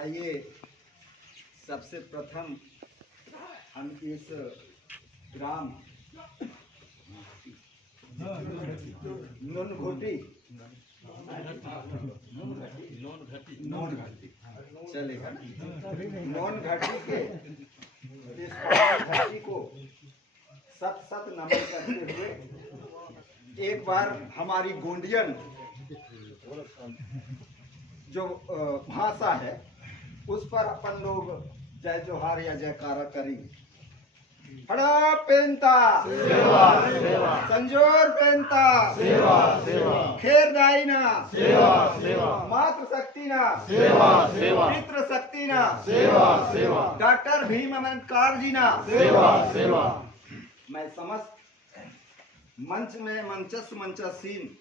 आइए सबसे प्रथम हम इस ग्राम नोनघटी चलेगा नोनघटी के इस घाटी को सत सत नमन करते हुए एक बार हमारी गोंडियन जो भाषा है उस पर अपन लोग जय जोहार या जयकारा करेंगे। हड़ा पेंता सेवा सेवा, संजोर पेंता सेवा सेवा, खेर दाइना सेवा सेवा, मातृ शक्ति ना सेवा सेवा, पितृ शक्ति ना सेवा सेवा, डॉक्टर भीम अम्बेडकर जी ना सेवा सेवा। मैं समस्त मंच में मंचस्सीन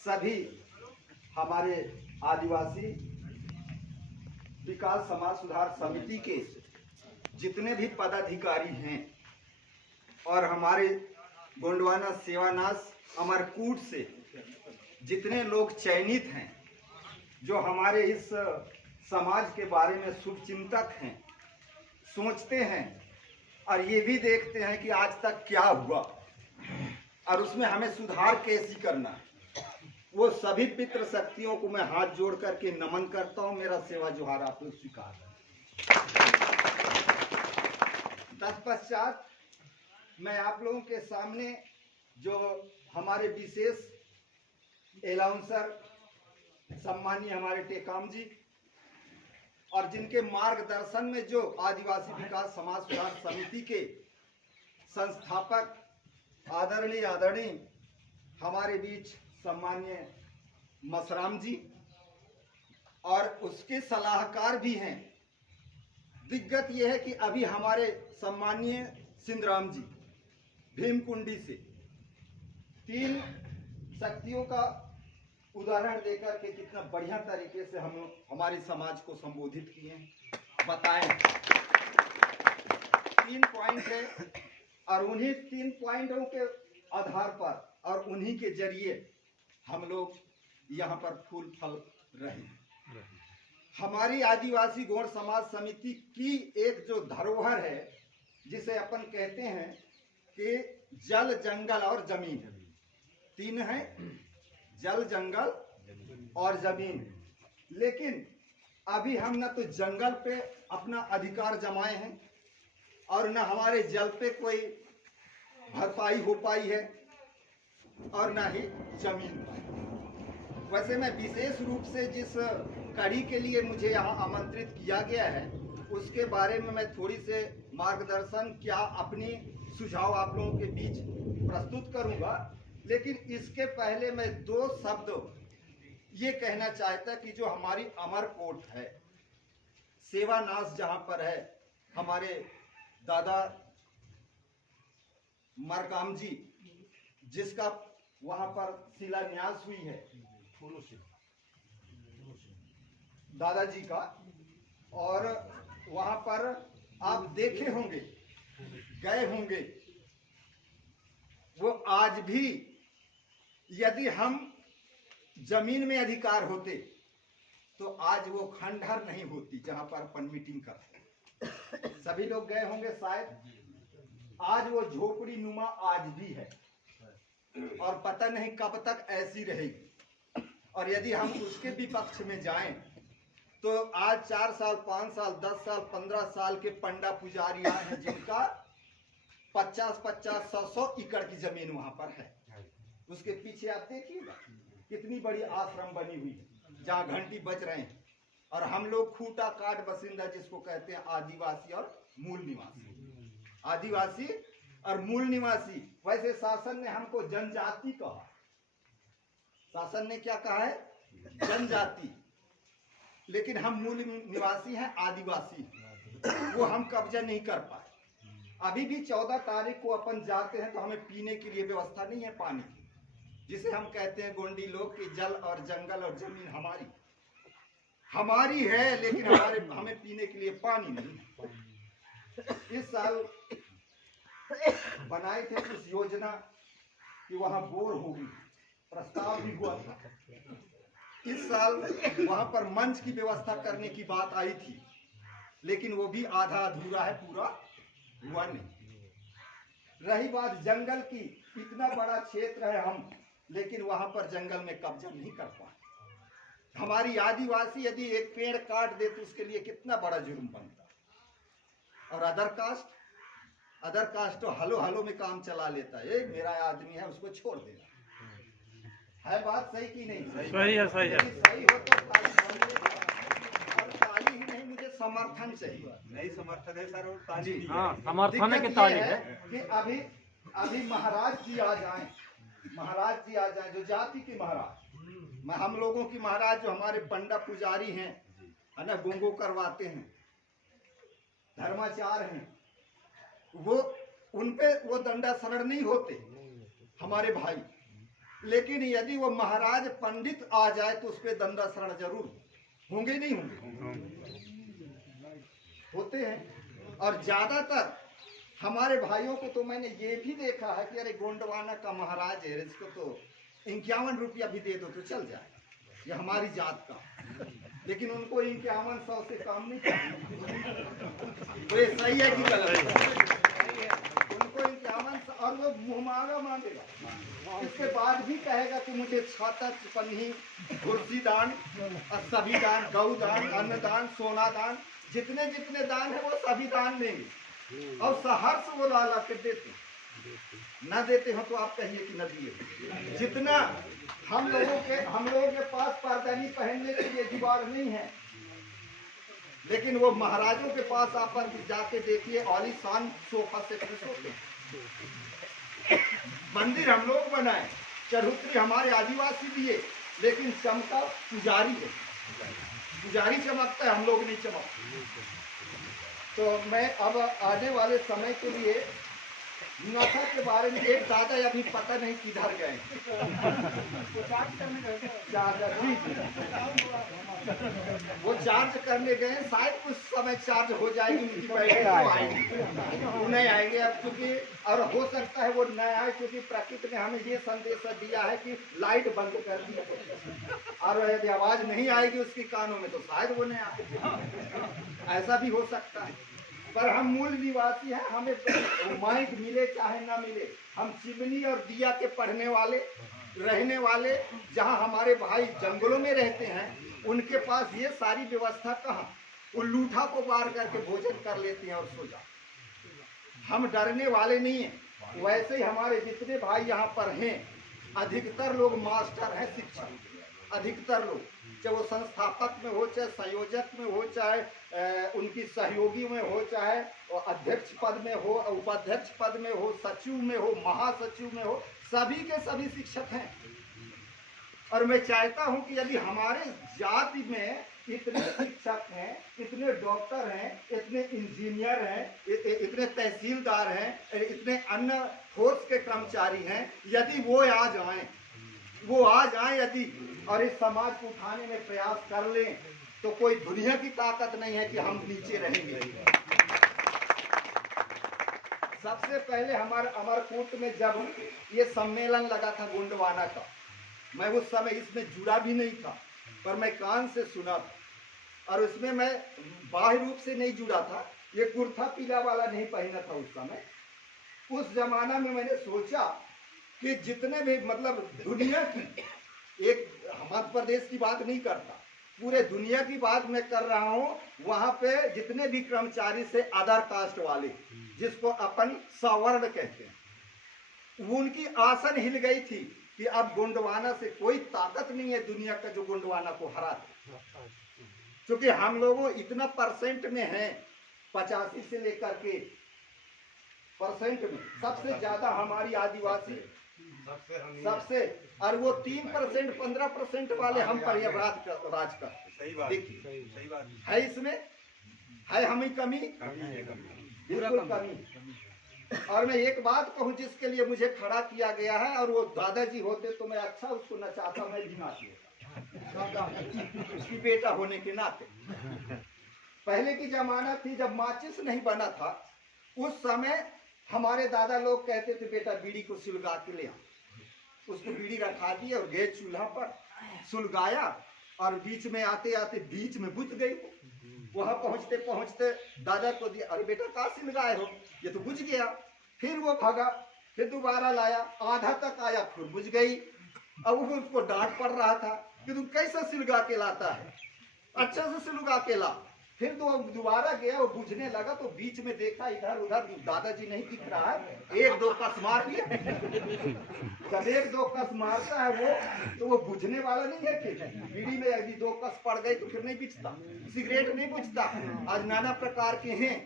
सभी हमारे आदिवासी विकास समाज सुधार समिति के जितने भी पदाधिकारी हैं और हमारे गोंडवाना सेवानाश अमरकूट से जितने लोग चयनित हैं जो हमारे इस समाज के बारे में शुभचिंतक हैं, सोचते हैं और ये भी देखते हैं कि आज तक क्या हुआ और उसमें हमें सुधार कैसे करना है, वो सभी पितृ शक्तियों को मैं हाथ जोड़ करके नमन करता हूँ। मेरा सेवा जोहार आप लोग स्वीकार करें। तत्पश्चात मैं आप लोगों के सामने जो हमारे विशेष एलाउंसर सम्मानीय हमारे टेकाम जी और जिनके मार्गदर्शन में जो आदिवासी विकास समाज सुधार समिति के संस्थापक आदरणीय हमारे बीच सम्मानीय मसराम जी और उसके सलाहकार भी हैं। दिग्गत यह है कि अभी हमारे सम्मानीय सिंधराम जी भीमकुंडी से 3 शक्तियों का उदाहरण देकर के कितना बढ़िया तरीके से हम हमारे समाज को संबोधित किए हैं, बताएं। 3 पॉइंट है और उन्हीं 3 पॉइंटों के आधार पर और उन्हीं के जरिए हम लोग यहाँ पर फूल फल रहे। हमारी आदिवासी गौड़ समाज समिति की एक जो धरोहर है जिसे अपन कहते हैं कि जल जंगल और जमीन 3 है, जल जंगल और जमीन। लेकिन अभी हम न तो जंगल पे अपना अधिकार जमाए हैं और न हमारे जल पे कोई भरपाई हो पाई है और न ही जमीन पर। वैसे मैं विशेष रूप से जिस कड़ी के लिए मुझे यहाँ आमंत्रित किया गया है उसके बारे में मैं थोड़ी से मार्गदर्शन क्या अपनी सुझाव आप लोगों के बीच प्रस्तुत करूंगा। लेकिन इसके पहले मैं 2 शब्द ये कहना चाहता कि जो हमारी अमरकोट है, सेवानाश जहाँ पर है, हमारे दादा मरकाम जी जिसका वहाँ पर शिलान्यास हुई है दादाजी का, और वहाँ पर आप देखे होंगे, गए होंगे, वो आज भी यदि हम जमीन में अधिकार होते तो आज वो खंडहर नहीं होती जहाँ पर अपन मीटिंग करते। सभी लोग गए होंगे शायद। आज वो झोपड़ी नुमा आज भी है और पता नहीं कब तक ऐसी रहेगी। और यदि हम उसके विपक्ष में जाएं तो आज 4 साल 5 साल 10 साल 15 साल के पंडा पुजारी आए हैं जिनका 50-50 100 एकड़ की जमीन वहां पर है। उसके पीछे आप देखिएगा कितनी बड़ी आश्रम बनी हुई है जहाँ घंटी बज रहे हैं और हम लोग खूटा काट बसिंदा जिसको कहते हैं आदिवासी और मूल निवासी। आदिवासी और मूल निवासी। वैसे शासन ने हमको जनजाति कहा, शासन ने क्या कहा है? जनजाति। लेकिन हम मूल निवासी हैं, आदिवासी, वो हम कब्जा नहीं कर पाए। अभी भी 14 तारीख को अपन जाते हैं तो हमें पीने के लिए व्यवस्था नहीं है पानी की, जिसे हम कहते हैं गोंडी लोग कि जल और जंगल और जमीन हमारी है, लेकिन हमें पीने के लिए पानी नहीं है। इस साल बनाए थे कुछ योजना कि वहां बोर होगी, प्रस्ताव भी हुआ था। इस साल वहां पर मंच की व्यवस्था करने की बात आई थी, लेकिन वो भी आधा अधूरा है, पूरा हुआ नहीं। रही बात जंगल की, इतना बड़ा क्षेत्र है हम, लेकिन वहां पर जंगल में कब्जा नहीं कर पाए। हमारी आदिवासी यदि एक पेड़ काट दे तो उसके लिए कितना बड़ा जुर्म बनता। और अदर कास्ट तो हलो हलो में काम चला लेता है, मेरा आदमी है उसको छोड़ देगा। है बात सही कि नहीं? सही है, सही है। सही हो तो ताली बजाइए। और ताली ही नहीं, मुझे समर्थन चाहिए। नहीं समर्थन है सर, और ताली भी है। हाँ, समर्थन है कि दिक्कत ताली ये है। कि अभी महाराज जी आ जाएं, जो जाति के महाराज, हम लोगों की महाराज, जो हमारे पंडा पुजारी हैं, है ना, गुंगो करवाते हैं, धर्माचार हैं, वो उनपे वो दंडा शरण नहीं होते हमारे भाई। लेकिन यदि वो महाराज पंडित आ जाए तो उस पे दंडा शरण जरूर होंगे, नहीं होंगे, होते हैं। और ज्यादातर हमारे भाइयों को तो मैंने ये भी देखा है कि अरे गोंडवाना का महाराज है, इसको तो 51 रुपया भी दे दो तो चल जाए, ये हमारी जात का। लेकिन उनको 5100 से काम नहीं करना। तो ये सही है कि गलत है? उनको 5100, और वो मुहमांगा मांगेगा, इसके बाद भी कहेगा कि मुझे छाता पन्नी, कुर्सी दान, सभी दान, गौ दान, अन्न दान, सोना दान, जितने जितने दान है वो सभी दान देंगे। और सहर्ष वो ला के देते, न देते हो तो आप कहिए कि न दिए। जितना हम लोगों के पास पारदानी पहनने के लिए जुगाड़ नहीं है, लेकिन वो महाराजों के पास आप जाके देखिए, आलीशान सोफा से खुश होते हैं। मंदिर हम लोग बनाए, चरहुत्री हमारे आदिवासी दिए, लेकिन चमका पुजारी है, पुजारी चमकता है, हम लोग नहीं चमकते। तो मैं अब आने वाले समय के लिए नशा के बारे में, एक दादा अभी पता नहीं किधर गए, वो चार्ज करने गए, शायद कुछ समय चार्ज हो जाएगी उनकी बैटरी, तो आएंगे, वो नहीं आएंगे अब, क्योंकि और हो सकता है वो न आए, क्योंकि प्रकृति ने हमें ये संदेश दिया है कि लाइट बंद कर दी, और यदि आवाज नहीं आएगी उसके कानों में तो शायद वो नहीं आए, ऐसा भी हो सकता है। पर हम मूल निवासी हैं, हमें माइक मिले चाहे ना मिले, हम चिमनी और दिया के पढ़ने वाले, रहने वाले, जहां हमारे भाई जंगलों में रहते हैं, उनके पास ये सारी व्यवस्था कहाँ, वो लूठा को पार करके भोजन कर लेते हैं और सो जाते। हम डरने वाले नहीं हैं। वैसे ही हमारे जितने भाई यहाँ पर हैं, अधिकतर लोग मास्टर हैं, शिक्षक, अधिकतर लोग, चाहे वो संस्थापक में हो, चाहे संयोजक में हो, चाहे उनकी सहयोगी में हो, चाहे अध्यक्ष पद में हो, उपाध्यक्ष पद में हो, सचिव में हो, महासचिव में हो, सभी के सभी शिक्षक हैं। और मैं चाहता हूं कि यदि हमारे जाति में इतने शिक्षक हैं, इतने डॉक्टर हैं, इतने इंजीनियर हैं, इतने तहसीलदार हैं, इतने अन्य फोर्स के कर्मचारी हैं, यदि वो आ जाएं यदि, और इस समाज को उठाने में प्रयास कर लें, तो कोई दुनिया की ताकत नहीं है कि हम नीचे रहेंगे। सबसे पहले हमारे अमरकोट में जब ये सम्मेलन लगा था गोंडवाना का, मैं उस समय इसमें जुड़ा भी नहीं था, पर मैं कान से सुना था, और उसमें मैं बाह्य रूप से नहीं जुड़ा था, ये कुर्ता पीला वाला नहीं पहना था उस समय। उस जमाना में मैंने सोचा कि जितने भी, मतलब दुनिया की, एक मध्य प्रदेश की बात नहीं करता, पूरे दुनिया की बात मैं कर रहा हूँ, वहाँ पे जितने भी कर्मचारी से अदर कास्ट वाले, जिसको अपन सवर्ण कहते हैं, उनकी आसन हिल गई थी कि अब गोंडवाना से कोई ताकत नहीं है दुनिया का जो गोंडवाना को हरा दे। क्योंकि हम लोगों इतना परसेंट में हैं, 85 से लेकर के परसेंट में सबसे ज्यादा हमारी आदिवासी सबसे, और वो 3% 15% वाले हम पर ये राज कर। सही बात, सही बात है, इसमें है हमें कमी, बिल्कुल कमी। और मैं एक बात कहूँ जिसके लिए मुझे खड़ा किया गया है, और वो दादाजी होते तो मैं अच्छा उसको नचाता, मैं भी नाच लेता उसकी बेटा होने के नाते। पहले की जमाना थी जब माचिस नहीं बना था, उस समय हमारे दादा लोग कहते थे बेटा बीड़ी को सुलगा के ले आ, उसको बीड़ी रखा दी और गए चूल्हा पर, सुलगाया और बीच में आते आते बीच में बुझ गई। वहां पहुंचते पहुंचते दादा को दिया, अरे बेटा कहाँ से लगाए हो, ये तो बुझ गया। फिर वो भागा, फिर दोबारा लाया, आधा तक आया, फिर बुझ गई। अब वो उसको डांट पड़ रहा था कि तुम कैसे सिलगा के लाता है, अच्छे से सिलगा के ला। फिर दोबारा गया, वो बुझने लगा तो बीच में देखा इधर उधर दादाजी नहीं दिख रहा है, एक दो कस मार लिया। जब एक दो कस मारता है वो, तो वो बुझने वाला नहीं है। फिर बीड़ी में यदि दो कस पड़ गई तो फिर नहीं बुझता, सिगरेट नहीं बुझता। आज नाना प्रकार के हैं।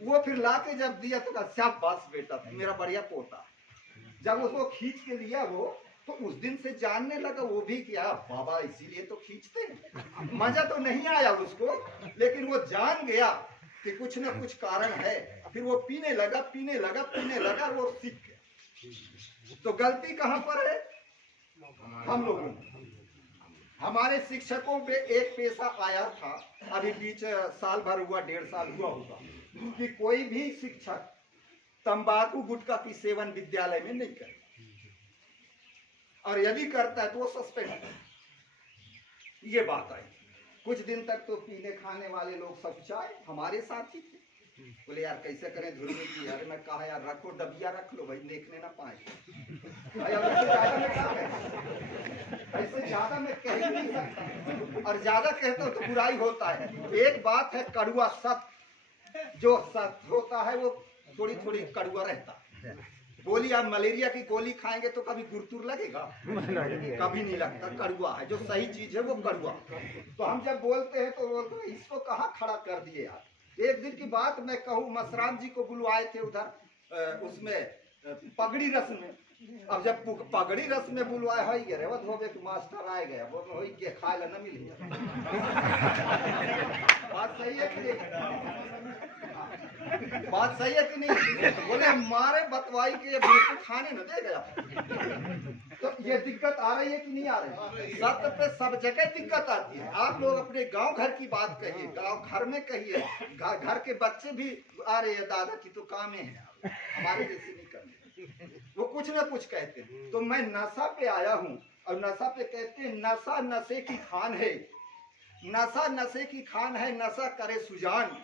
वो फिर ला के जब दिया तो कहा बस बेटा मेरा बढ़िया पोता। जब उसको खींच के लिया वो, तो उस दिन से जानने लगा वो भी क्या बाबा इसीलिए तो खींचते हैं। मजा तो नहीं आया उसको, लेकिन वो जान गया कि कुछ ना कुछ कारण है। फिर वो पीने लगा पीने लगा पीने लगा, वो सीख गया। तो गलती कहाँ पर है? हम लोगों ने। हमारे शिक्षकों पे एक पेशा आया था, अभी बीच साल भर हुआ, 1.5 साल हुआ होगा, कि कोई भी शिक्षक तंबाकू गुटखा की सेवन विद्यालय में नहीं करे, और यदि करता है तो वो सस्पेंड है। ये बात आई। कुछ दिन तक तो पीने खाने वाले लोग सब चाय हमारे साथ ही थे। बोले यार कैसे करें धुलने की, अरे मैं कहा यार रखो डबिया रख लो भाई, देखने ना पाए। ऐसे ज्यादा मैं कह ही नहीं सकता, और ज्यादा कहता हूँ तो बुराई होता है। एक बात है कड़वा सत्य, जो सत्य होता है वो थोड़ी थोड़ी कड़वा रहता है। बोली आप मलेरिया की गोली खाएंगे तो कभी गुरतुर लगेगा? कभी नहीं लगता, कड़वा है। जो सही चीज है वो कड़वा। तो हम जब बोलते हैं तो बोलते हैं इसको कहाँ खड़ा कर दिए यार। एक दिन की बात मैं कहूँ, मसराम जी को बुलवाए थे उधर उसमें पगड़ी रस्म में। अब जब पगड़ी रस्म में बुलवाए हो गए रेवत हो गए कि मास्टर आए गए, वो हो गए खाए ला न मिले। बात सही है कि नहीं? बात सही है कि नहीं? बोले हमारे बतवाई के बिल्कुल खाने न दे गया। तो ये दिक्कत आ रही है कि नहीं आ रही? सत्य पे सब जगह दिक्कत आती है। आप लोग अपने गांव घर की बात कहिए, गांव घर में कहिए, घर के बच्चे भी आ रहे हैं, दादा की तो काम है हमारे जैसे नहीं करने, वो कुछ ना कुछ कहते हैं। तो मैं नशा पे आया हूँ, और नशा पे कहते हैं नशा नशे की खान है, नशा नशे की खान है, नशा करे सुजान,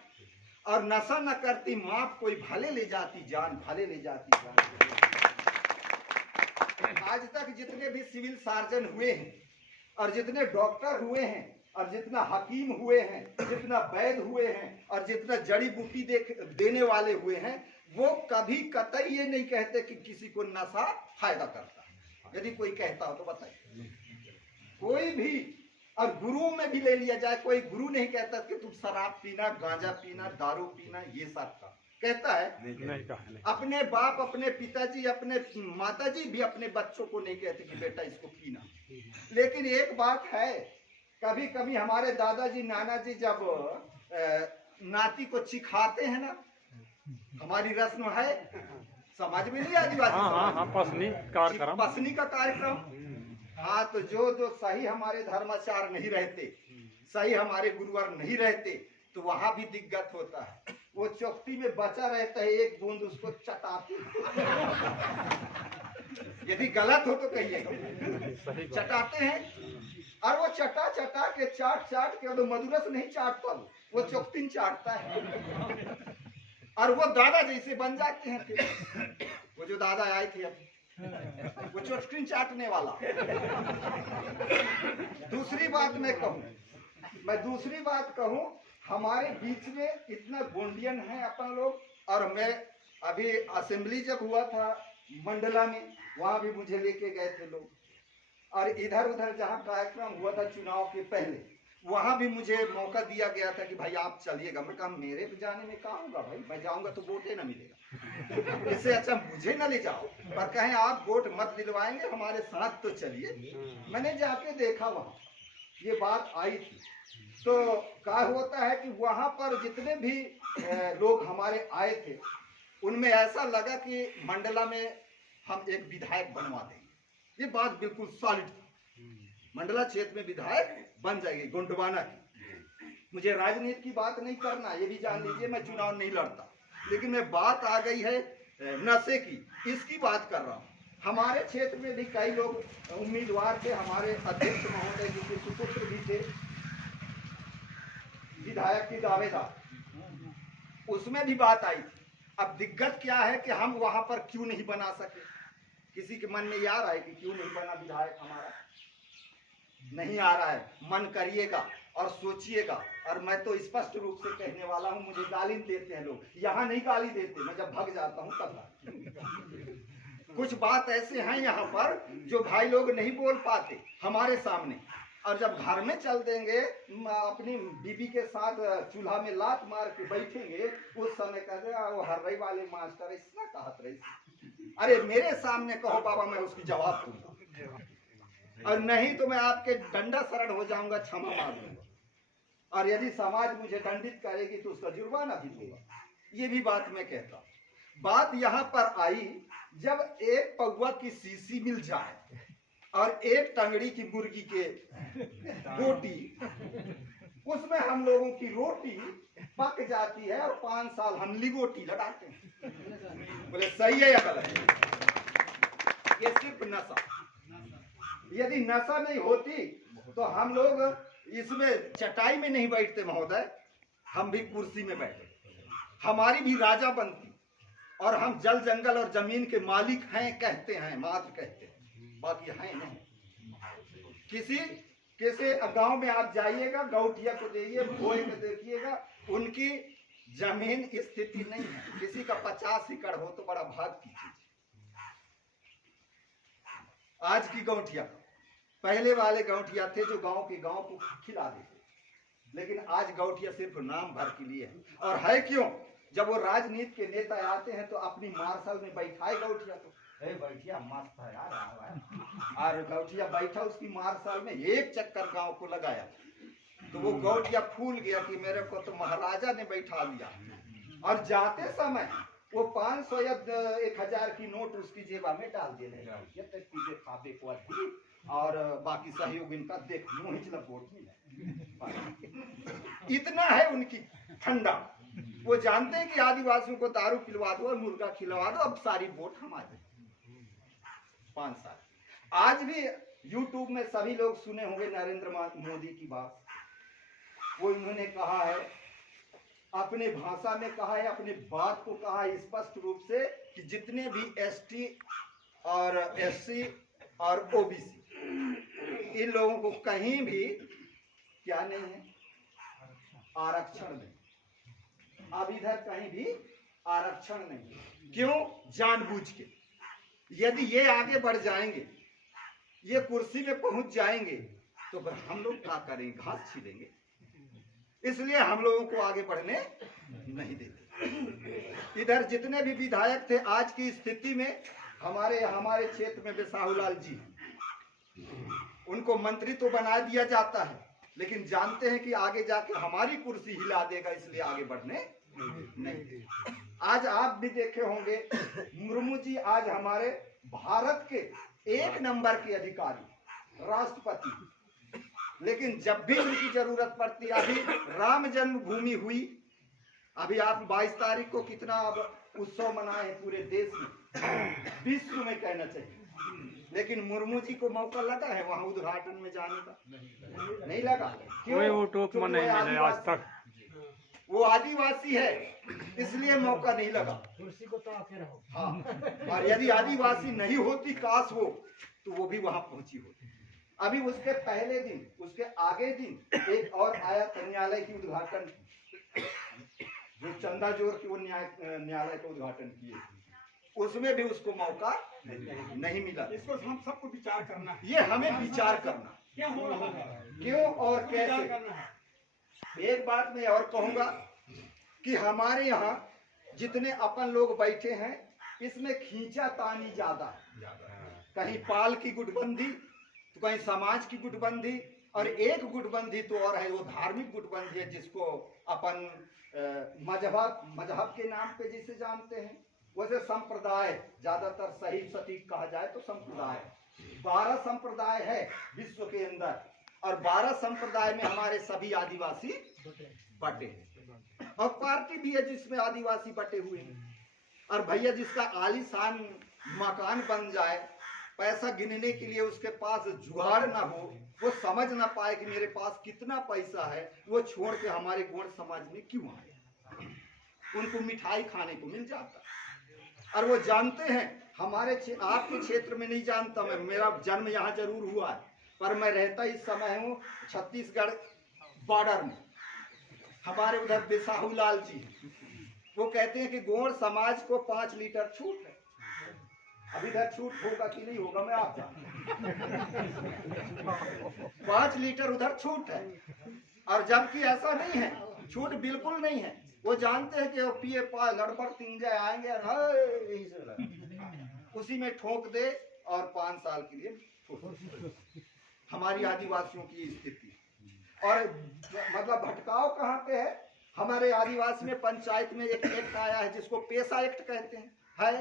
और नशा न करती माप कोई भले ले जाती जान, भले ले जाती जान। आज तक जितने भी सिविल सर्जन हुए हैं, और जितने डॉक्टर हुए हैं, और जितना हकीम हुए हैं, जितना वैद्य हुए हैं, और जितना जड़ी बूटी देने वाले हुए हैं, वो कभी कतई ये नहीं कहते कि किसी को नशा फायदा करता है। यदि कोई कहता हो तो बताइए, कोई भी। और गुरुओं में भी ले लिया जाए, कोई गुरु नहीं कहता कि तुम शराब पीना, गांजा पीना, दारू पीना, ये सब का कहता है नहीं कहा। अपने बाप, अपने पिताजी, अपने माताजी भी अपने बच्चों को नहीं कहते कि बेटा इसको पीना। लेकिन एक बात है, कभी कभी हमारे दादाजी नाना जी जब नाती को चिखाते हैं ना, हमारी रस्म है समाज में, नहीं आदिवासी पसनी का कार्यक्रम। हाँ, तो जो सही हमारे धर्माचार नहीं रहते, सही हमारे गुरुवर नहीं रहते, तो वहां भी दिक्कत होता है। वो चौकटी में बचा रहता है, एक बूंद उसको चटाते। यदि गलत हो तो कहिए, चटाते हैं। और वो चटा चटा के चाट के तो मधुरस नहीं चाटता, वो चौकटी चाटता है, और वो दादा जैसे बन जाते हैं। फिर वो जो दादा आए थे अब, वो चोटकिन चाटने वाला। दूसरी बात कहूँ, हमारे बीच में इतना गोंडियन है अपन लोग। और मैं अभी असेंबली जब हुआ था मंडला में, वहां भी मुझे लेके गए थे लोग, और इधर उधर जहाँ कार्यक्रम हुआ था चुनाव के पहले, वहां भी मुझे मौका दिया गया था कि भाई आप चलिएगा। मैं कहा मेरे जाने में क्या होगा भाई, मैं जाऊंगा तो वोट न मिलेगा, इससे अच्छा मुझे न ले जाओ। पर कहें आप वोट मत दिलवाएंगे, हमारे साथ तो चलिए। मैंने जाके देखा, वहां ये बात आई थी। तो क्या होता है कि वहां पर जितने भी लोग हमारे आए थे, उनमें ऐसा लगा कि मंडला में हम एक विधायक बनवा देंगे। ये बात बिल्कुल सॉलिड थी, मंडला क्षेत्र में विधायक बन जाएगी गोंडवाना की। मुझे राजनीति की बात नहीं करना, ये भी जान लीजिए, मैं चुनाव नहीं लड़ता, लेकिन मैं बात आ गई है नशे की, इसकी बात कर रहा हूँ। हमारे क्षेत्र में भी कई लोग उम्मीदवार थे, हमारे अध्यक्ष महोदय जी के सुपुत्र भी थे विधायक की दावेदार, उसमें भी बात आई थी। अब दिक्कत क्या है कि हम वहां पर क्यों नहीं बना सके। किसी के मन में यार आए कि क्यों नहीं बना विधायक हमारा, नहीं आ रहा है, मन करिएगा और सोचिएगा। और मैं तो स्पष्ट रूप से कहने वाला हूं, मुझे गाली देते हैं लोग, यहाँ नहीं गाली देते, मैं जब भाग जाता हूं तब। कुछ बात ऐसे हैं यहाँ पर जो भाई लोग नहीं बोल पाते हमारे सामने, और जब घर में चल देंगे अपनी बीबी के साथ चूल्हा में लात मार के बैठेंगे, उस समय कहते वो हर्रई वाले मास्टर इतना कहत रही। अरे मेरे सामने कहो बाबा, मैं उसकी जवाब दूंगा, और नहीं तो मैं आपके डंडा शरण हो जाऊंगा, क्षमा मांग लूंगा। और यदि समाज मुझे दंडित करेगी तो उसका जुर्माना भी दूंगा। ये भी बात मैं कहता हूं। बात यहाँ पर आई जब एक पौवा की सीसी मिल जाए और एक टंगड़ी की मुर्गी के रोटी, उसमें हम लोगों की रोटी पक जाती है और 5 साल हम लिगोटी लगाते हैं। बोले सही है या गलत है? ये सिर्फ नशा। यदि नशा नहीं होती तो हम लोग इसमें चटाई में नहीं बैठते महोदय, हम भी कुर्सी में बैठे, हमारी भी राजा बनती, और हम जल जंगल और जमीन के मालिक हैं कहते हैं, मात्र कहते हैं, बाकी हैं नहीं। किसी गांव में आप जाइएगा, गौठिया को देखिए, भोए को देखिएगा, उनकी जमीन स्थिति नहीं है। किसी का 50 एकड़ हो तो बड़ा भाग की चीज। आज की गौठिया, पहले वाले गौठिया थे जो गांव के गांव को खिला देते, लेकिन आज गौठिया सिर्फ नाम भर के लिए है। और है क्यों? जब वो राजनीति के नेता आते हैं तो अपनी मार्शल में बैठाए गौठिया को, बैठिया मस्त है यार, और गौठिया बैठा उसकी मार्शल में, एक चक्कर गांव को लगाया तो वो गौठिया फूल गया कि मेरे को तो महाराजा ने बैठा लिया। और जाते समय वो 500 या 1000 की नोट उसकी जेबा में डाल दिए, और बाकी सहयोग इनका देख वोट इतना है उनकी ठंडा। वो जानते हैं कि आदिवासियों को दारू पिलवा दो और मुर्गा खिलवा दो, अब सारी वोट हमारे। 5 साल। आज भी यूट्यूब में सभी लोग सुने होंगे नरेंद्र मोदी की बात। वो इन्होंने कहा है, अपने भाषा में कहा है, अपने बात को कहा है स्पष्ट रूप से कि जितने भी एसटी और एससी और ओबीसी, इन लोगों को कहीं भी क्या नहीं है, आरक्षण नहीं। अब इधर कहीं भी आरक्षण नहीं। क्यों? जानबूझ के। यदि ये आगे बढ़ जाएंगे, ये कुर्सी में पहुंच जाएंगे, तो फिर हम लोग क्या करेंगे? घास छीलेंगे। इसलिए हम लोगों को आगे बढ़ने नहीं देते। इधर जितने भी विधायक थे, आज की स्थिति में हमारे क्षेत्र में बिसाहूलाल जी, उनको मंत्री तो बना दिया जाता है, लेकिन जानते हैं कि आगे जाके हमारी कुर्सी हिला देगा, इसलिए आगे बढ़ने नहीं। आज आप भी देखे होंगे, मुर्मू जी आज हमारे भारत के 1 नंबर के अधिकारी, राष्ट्रपति, लेकिन जब भी उनकी जरूरत पड़ती, अभी राम जन्मभूमि हुई, अभी आप 22 तारीख को कितना अब उत्सव मनाए पूरे देश में, विश्व में कहना चाहिए, लेकिन मुर्मू जी को मौका लगा है वहां उद्घाटन में जाने का? नहीं लगा। कोई वो टोक में नहीं मिले आज तक। वो आदिवासी है, इसलिए मौका नहीं लगा। कुर्सी को तो आके रहो। हाँ, और यदि आदिवासी नहीं होती, काश हो, तो वो भी वहां पहुंची होती। अभी उसके पहले दिन, उसके आगे दिन एक और आया था न्यायालय की उद्घाटन, जो चंदा जोर की वो न्यायालय का उद्घाटन किए, उसमें भी उसको मौका नहीं मिला। इसको हम सबको विचार करना है। ये हमें विचार करना, क्या हो रहा है, क्यों और विचार कैसे। करना है। एक एक बात मैं और कहूंगा कि हमारे यहाँ जितने अपन लोग बैठे हैं, इसमें खींचा तानी ज्यादा है। कहीं पाल की गुटबंदी तो कहीं समाज की गुटबंदी, और एक गुटबंदी तो और है, वो धार्मिक गुटबंदी है, जिसको अपन मजहब के नाम पे जिसे जानते हैं, वैसे संप्रदाय ज्यादातर सही सटीक कहा जाए तो संप्रदाय 12 संप्रदाय है विश्व के अंदर, और 12 संप्रदाय में हमारे सभी आदिवासी बटे हैं, और पार्टी भी है जिसमें आदिवासी बटे हुए हैं। और भैया जिसका आलीशान मकान बन जाए पैसा गिनने के लिए उसके पास जुगाड़ ना हो, वो समझ ना पाए कि मेरे पास कितना पैसा है, वो छोड़ के हमारे गौड़ समाज में क्यों आए। उनको मिठाई खाने को मिल जाता और वो जानते हैं। आपके क्षेत्र में नहीं जानता मैं, मेरा जन्म यहाँ जरूर हुआ है, पर मैं रहता इस समय हूँ छत्तीसगढ़ बॉर्डर में। हमारे उधर बिसाहू लाल जी, वो कहते हैं कि गौड़ समाज को 5 लीटर छूट है। अभी इधर छूट होगा कि नहीं होगा मैं आप जानता। 5 लीटर उधर छूट है, और जबकि ऐसा नहीं है, छूट बिल्कुल नहीं है। वो जानते हैं कि वो पिए पा लड़बड़ तिंजे आएंगे उसी में ठोक दे और 5 साल के लिए ठोक। हमारी आदिवासियों की स्थिति और मतलब भटकाव कहाँ पे है। हमारे आदिवासी में पंचायत में एक एक्ट आया है जिसको पेशा एक्ट कहते हैं, है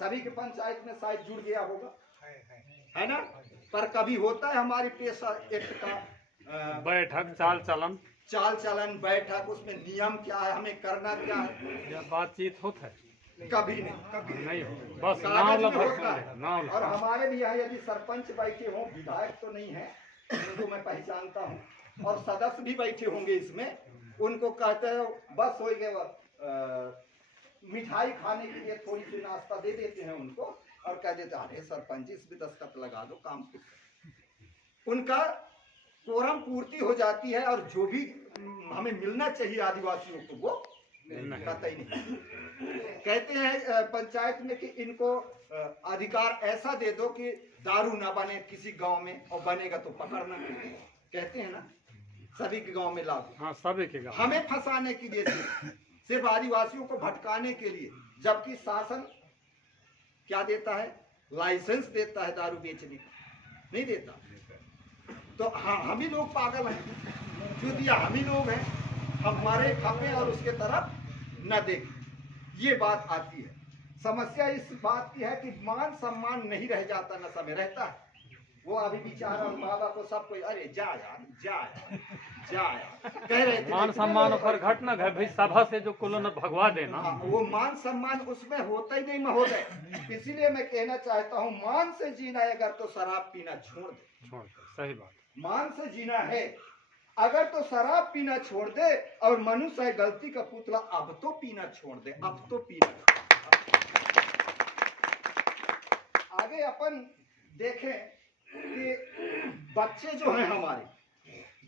सभी के पंचायत में शायद जुड़ गया होगा, है ना। पर कभी होता है हमारी पेशा एक्ट का बैठक चाल चलन बैठक, उसमें नियम क्या है, हमें करना क्या है, बातचीत होता है कभी नहीं हो, बस कागज में होता है। और हमारे भी यहाँ यदि सरपंच बैठे हों, विधायक तो नहीं है, उनको मैं पहचानता हूँ, और सदस्य भी बैठे होंगे इसमें, उनको कहते हैं बस हो गए, मिठाई खाने के लिए थोड़ी सी नाश्ता दे देते हैं उनको और कह देते हैं अरे सरपंच जी इसमें दस्तखत लगा दो, काम कुछ। उनका कोरम पूर्ति हो जाती है और जो भी हमें मिलना चाहिए आदिवासियों को वो कतई नहीं। कहते हैं पंचायत में कि इनको अधिकार ऐसा दे दो कि दारू ना बने किसी गांव में, और बनेगा तो पकड़ना, कहते हैं ना सभी के गांव में लागू। हाँ, सभी के गांव। हमें फंसाने के लिए सिर्फ आदिवासियों को भटकाने के लिए, जबकि शासन क्या देता है, लाइसेंस देता है दारू बेचने का, नहीं देता। तो हाँ, हम ही लोग पागल हैं, जो दिया हम ही लोग हैं, हमारे खपे और उसके तरफ न देखें। ये बात आती है। समस्या इस बात की है कि मान सम्मान नहीं रह जाता, नशा में रहता है। वो अभी बेचारा बाबा को सब कोई अरे जा कह रहे थे, मान सम्मान पर घटना है भाई, सभा से जो कुल भगवा देना। वो मान सम्मान उसमें होता ही नहीं महोदय। इसीलिए मैं कहना चाहता हूँ, मान से जीना है अगर तो शराब पीना छोड़ दे। सही बात। मान से जीना है अगर तो शराब पीना छोड़ दे, और मनुष्य है गलती का पुतला, अब तो पीना छोड़ दे, अब तो पीना। आगे अपन देखें कि बच्चे जो हैं हमारे,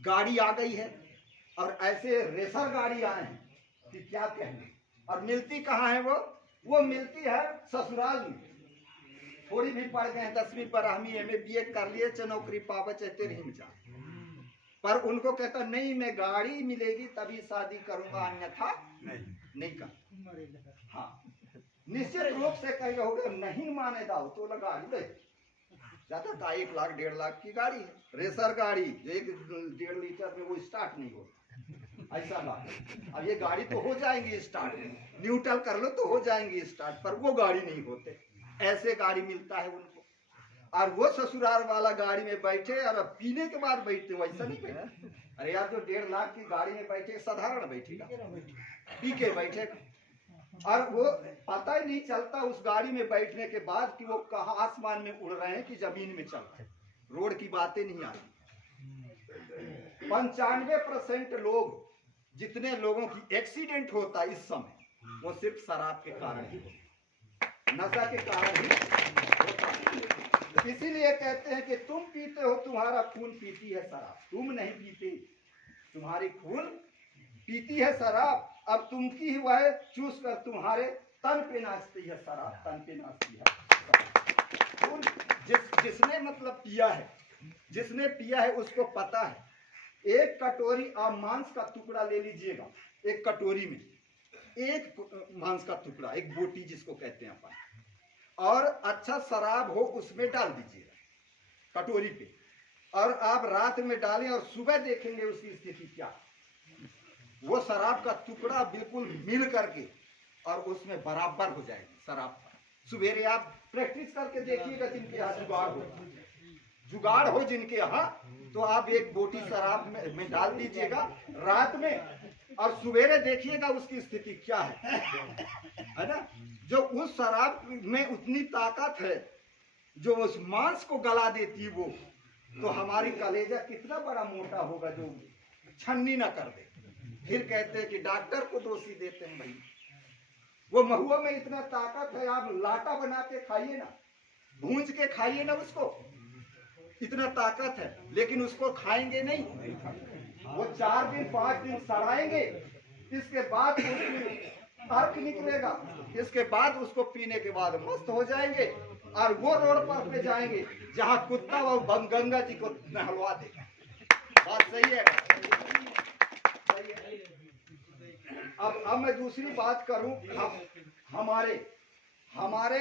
गाड़ी आ गई है और ऐसे रेसर गाड़ी आए हैं कि क्या कहने, और मिलती कहाँ है वो मिलती है ससुराल में। थोड़ी भी पढ़ गए 10वीं 12वीं MA BA कर लिए, चाहे नौकरी पावे चाहे तेरी में जा, पर उनको कहता नहीं मैं गाड़ी मिलेगी तभी शादी करूंगा, अन्यथा नहीं कर। हाँ, निश्चित रूप से कह रहोगे नहीं माने दाओ तो गाड़ी ले ज्यादा का 1 लाख 1.5 लाख की गाड़ी है, रेसर गाड़ी 1-1.5 लीटर में वो स्टार्ट नहीं होता, ऐसा बात। अब ये गाड़ी तो हो जाएंगी स्टार्ट, न्यूट्रल कर लो तो हो जाएंगी स्टार्ट, पर वो गाड़ी नहीं होते। ऐसे गाड़ी मिलता है उनको, और वो ससुराल वाला गाड़ी में बैठे और अब पीने के बाद बैठते, वैसा नहीं बैठे। अरे यार जो 1.5 लाख की गाड़ी में बैठे साधारण बैठेगा, पी के बैठेगा, और वो पता ही नहीं चलता उस गाड़ी में बैठने के बाद कि वो कहाँ आसमान में उड़ रहे हैं कि जमीन में चल रहे हैं। रोड की बातें नहीं आती। 95% लोग, जितने लोगों की एक्सीडेंट होता है इस समय, वो सिर्फ शराब के कारण ही, नशा के कारण ही होता है। इसीलिए कहते हैं कि तुम पीते हो, तुम्हारा खून पीती है शराब, तुम नहीं पीते, तुम्हारी खून पीती है शराब, अब तुमकी ही वह चूस कर तुम्हारे तन पे नाचती है शराब, तन पे नाचती है खून। जिसने मतलब पिया है, जिसने पिया है उसको पता है। एक कटोरी आप मांस का टुकड़ा ले लीजिएगा, एक कटोरी में एक मांस का टुकड़ा, एक बोटी जिसको कहते हैं अपन, और अच्छा शराब हो उसमें डाल दीजिएगा कटोरी पे, और आप रात में डालें और सुबह देखेंगे उसकी स्थिति क्या। वो शराब का टुकड़ा बिल्कुल मिल करके और उसमें बराबर हो जाएगी शराब। सुबेरे आप प्रैक्टिस करके देखिएगा, जिनके यहाँ जुगाड़ हो जिनके यहाँ, तो आप एक बोटी शराब में डाल दीजिएगा रात में, और सुबेरे देखिएगा उसकी स्थिति क्या है ना। जो उस शराब में उतनी ताकत है जो उस मांस को गला देती वो, तो हमारी कलेजा कितना बड़ा मोटा होगा जो छन्नी ना कर दे। फिर कहते हैं कि डॉक्टर को दोषी देते हैं। भाई वो महुआ में इतना ताकत है, आप लाटा बना के खाइए ना, भूंज के खाइए ना उसको, इतना ताकत है, लेकिन उसको खाएंगे नहीं। वो 4 दिन 5 दिन सड़ाएंगे, इसके बाद उसमें अर्क निकलेगा, इसके बाद उसको पीने के बाद मस्त हो जाएंगे और वो रोड पर पे जाएंगे जहाँ कुत्ता वो गंगा जी को नहलवा देगा। बात सही है, सही है। अब मैं दूसरी बात करूं, हमारे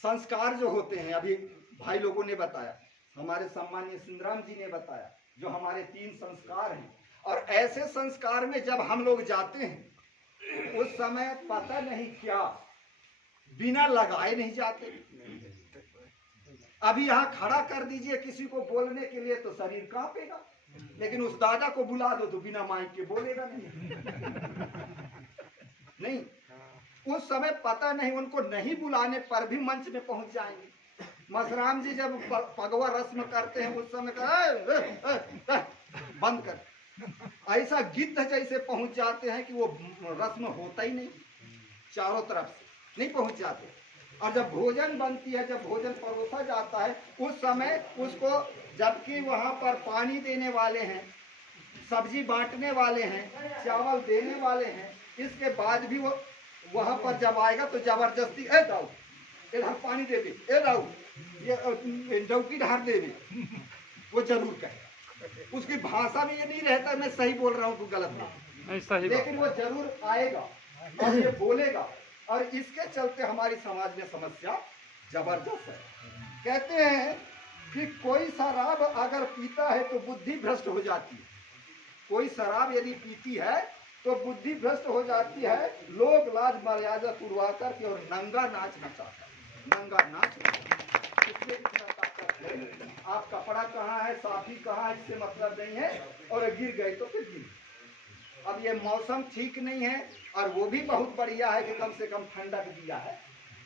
संस्कार जो होते हैं, अभी भाई लोगों ने बताया, हमारे सम्मानीय सिंधराम जी ने बताया जो हमारे 3 संस्कार हैं। और ऐसे संस्कार में जब हम लोग जाते हैं उस समय पता नहीं क्या बिना लगाए नहीं जाते। अभी यहाँ खड़ा कर दीजिए किसी को बोलने के लिए तो शरीर कांपेगा, लेकिन उस दादा को बुला दो तो बिना माइक के बोलेगा नहीं। उस समय पता नहीं, उनको नहीं बुलाने पर भी मंच में पहुंच जाएंगे। मसराम जी जब पगवा रस्म करते हैं उस समय बंद कर, ऐसा गिद्ध जैसे पहुंच जाते हैं कि वो रस्म होता ही नहीं, चारों तरफ से नहीं पहुंच जाते। और जब भोजन बनती है, जब भोजन परोसा जाता है उस समय उसको, जबकि वहां पर पानी देने वाले हैं, सब्जी बांटने वाले हैं, चावल देने वाले हैं, इसके बाद भी वो वहां पर जब आएगा तो जबरदस्ती ए दाऊ इधर पानी दे दे, ए दाऊ ये डौकी ढार दे दे, वो जरूर कहेगा। उसकी भाषा में ये नहीं रहता मैं सही बोल रहा हूँ तो गलत नहीं, सही, लेकिन वो जरूर आएगा और ये बोलेगा। और इसके चलते हमारी समाज में समस्या जबरदस्त है। कहते हैं कि कोई शराब अगर पीता है तो बुद्धि भ्रष्ट हो जाती है। कोई शराब यदि पीती है तो बुद्धि भ्रष्ट हो जाती है, लोग लाज मर्यादा उड़वा करके और नंगा नाच नचाता है, नंगा नाच इसलिए इतना ताकत है। आप कपड़ा कहाँ है, साथी कहाँ है, इससे मतलब नहीं है, और गिर गए तो फिर गिर। अब ये मौसम ठीक नहीं है और वो भी बहुत बढ़िया है कि कम से कम ठंडक दिया है।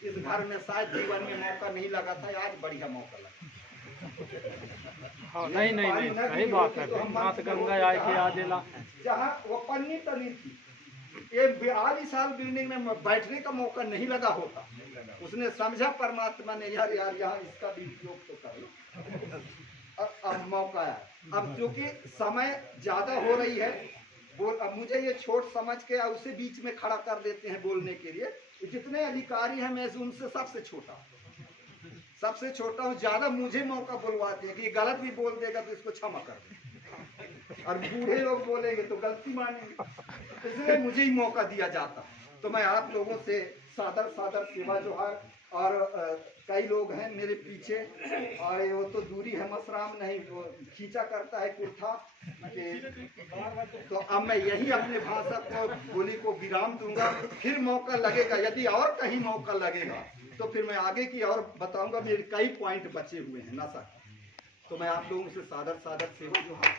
इस घर में शायद जीवन में मौका नहीं लगा था, आज बढ़िया मौका लगा। हाँ, नहीं सही बात है। तो मात गंगा आए के आदेला जहाँ वो पन्नी तनी थी, ये 42 साल बिल्डिंग में बैठने का मौका नहीं लगा होता, उसने समझा परमात्मा ने यार यहाँ इसका भी उपयोग तो कर लो। अब मौका है, अब क्योंकि समय ज्यादा हो रही है, अब मुझे ये छोट समझ के उसे बीच में खड़ा कर देते हैं बोलने के लिए। जितने अधिकारी हैं मैं उनसे सबसे छोटा हूँ, ज्यादा मुझे मौका बुलवाते हैं कि गलत भी बोल देगा तो इसको क्षमा कर दे, और बूढ़े लोग बोलेंगे तो गलती मानेंगे, इसलिए मुझे ही मौका दिया जाता। तो मैं आप लोगों से सादर सेवा जोहार। और कई लोग हैं मेरे पीछे, और वो तो दूरी है, मसराम नहीं वो खींचा करता है कुर्ता के। तो अब मैं यही अपने भाषा को बोली को विराम दूंगा, फिर मौका लगेगा, यदि और कहीं मौका लगेगा तो फिर मैं आगे की और बताऊंगा। मेरे कई पॉइंट बचे हुए हैं नशा, तो मैं आप लोगों से सादर सेवा जोहार।